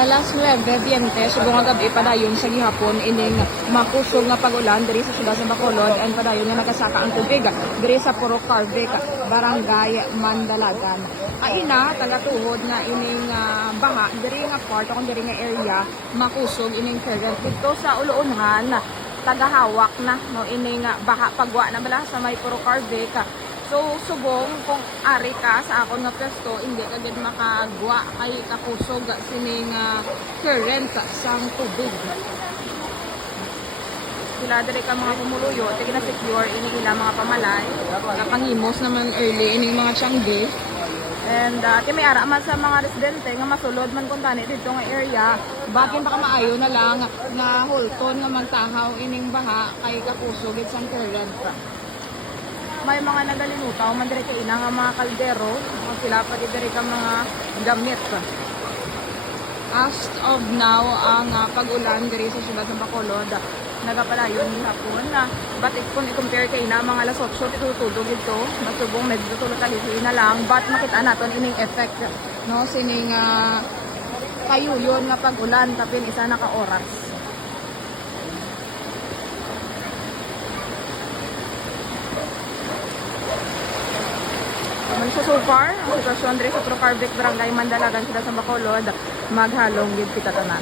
Alas 9:20 subong nga gabi padayon sa gihapon ining makusog nga pag-ulan diri sa siyudad sa Bacolod and padayon nga nagasaka ang tubig diri sa Puro Carvic, Barangay Mandalagan. Ay na taga-tuhod nga ining baha diri nga part o diri nga area makusog ining current dito sa Uluunhan, tagahawak na no ining baha pagwa na bala sa may Puro Carvic. So, subong kung ari ka sa akon nga pwesto, hindi ka gid makagwa kay kakusog sining current sang tubig. Sila diri ka mga pumuluyo, tigin na secure ini ila mga pamalay, kapangimos naman early ini mga tiyanggi. And may ara man sa mga residente nga masulod man kun tani dito nga area, bakin baka maayo na lang nga hulton nga magtahaw ining baha kay kakusog gid sang current. May mga nagalinutaw man dire kay ina nga mga kaldero, sila pa dire ka mga gamit. As of now, ang pag-ulan dire sa siyudad ng Bacolod nagapalayon hapon na batik kung i-compare kay ina mga alas 8 tutulog ito, masubong medyo tulog kalisi na lang, but makita naton ining effect no sining kayuyon nga pag-ulan kapin isa na ka oras. So far, ang sitwasyon diri sa Puro Carvic, Barangay Mandalagan, sila sa Bacolod, maghalong gid kita tanan.